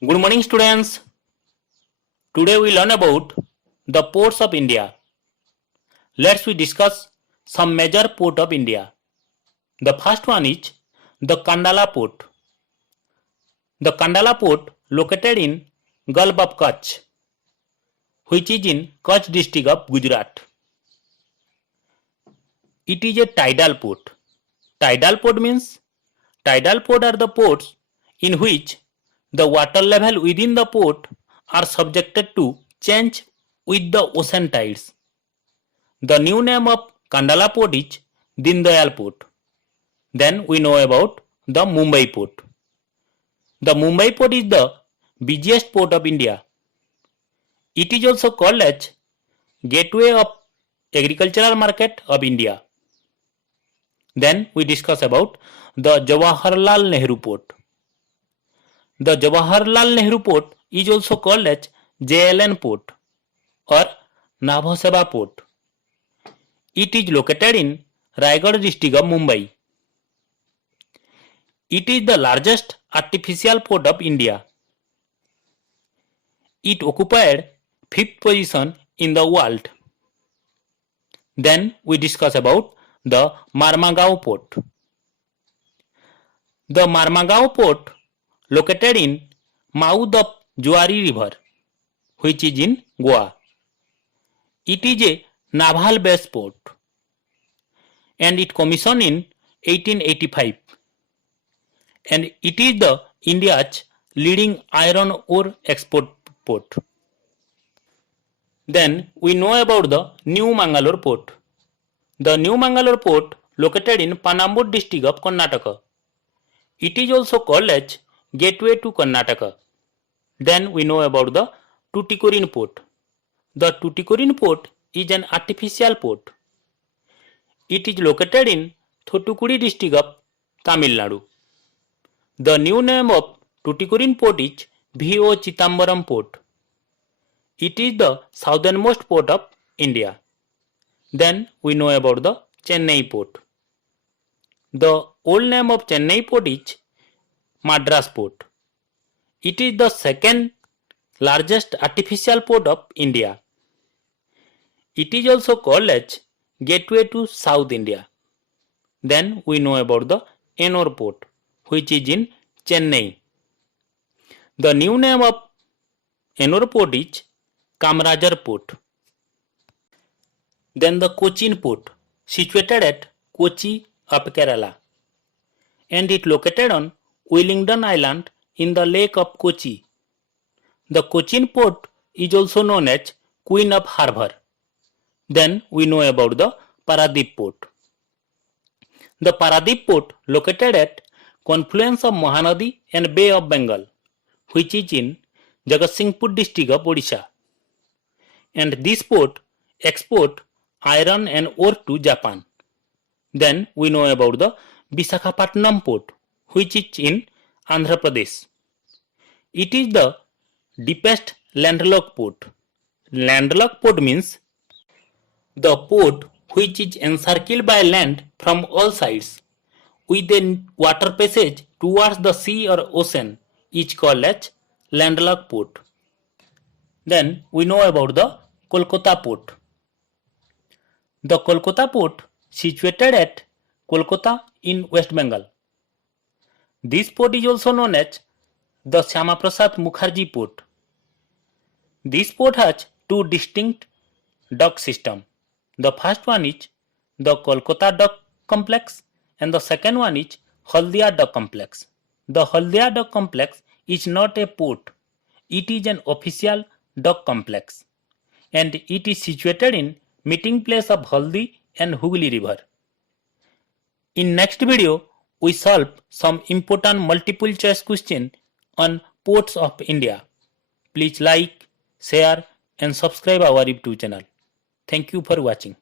Good morning, students. Today we learn about the ports of India. Let's we discuss some major port of India. The first one is the Kandala port. The Kandala port located in Gulf of Kutch, which is in Kutch district of Gujarat. It is a tidal port. Tidal port means tidal port are the ports in which the water level within the port are subjected to change with the ocean tides. The new name of Kandala port is Deen Dayal port. Then we know about the Mumbai port. The Mumbai port is the busiest port of India. It is also called as gateway of agricultural market of India. Then we discuss about the Jawaharlal Nehru port. The Jawaharlal Nehru port is also called as JLN port or Navaseba port. It is located in Raigad district of Mumbai. It is the largest artificial port of India. It occupied 5th position in the world. Then we discuss about the Marmagao port. The Marmagao port located in mouth of Juari river, which is in Goa. It is a naval base port and it commissioned in 1885, and it is the India's leading iron ore export port. Then we know about the New Mangalore port. The New Mangalore port located in Panambur district of Karnataka. It is also called as gateway to Karnataka. Then we know about the Tuticorin port. The Tuticorin port is an artificial port. It is located in Thoothukudi district of Tamil Nadu. The new name of Tuticorin port is V.O. Chittambaram port. It is the southernmost port of India. Then we know about the Chennai port. The old name of Chennai port is Madras port. It is the second largest artificial port of India. It is also called as gateway to South India. Then we know about the Ennore port, which is in Chennai. The new name of Ennore port is Kamarajar port. Then the Cochin port, situated at Kochi of Kerala, and it located on Wellington Island in the lake of Kochi. The Cochin port is also known as Queen of Harbour. Then we know about the Paradip port. The Paradip port located at confluence of Mahanadi and Bay of Bengal, which is in Jagatsinghpur district of Odisha. And this port export iron and ore to Japan. Then we know about the Visakhapatnam port, which is in Andhra Pradesh. It is the deepest landlocked port. Landlocked port means the port which is encircled by land from all sides with a water passage towards the sea or ocean is called as landlocked port. Then we know about the Kolkata port. The Kolkata port situated at Kolkata in West Bengal. This port is also known as the Syama Prasad Mukherjee port. This port has two distinct dock systems. The first one is the Kolkata dock complex and the second one is Haldia dock complex. The Haldia dock complex is not a port. It is an official dock complex and it is situated in meeting place of Haldi and Hooghly river. In next video, we solve some important multiple choice question on ports of India. Please like, share and subscribe our YouTube channel. Thank you for watching.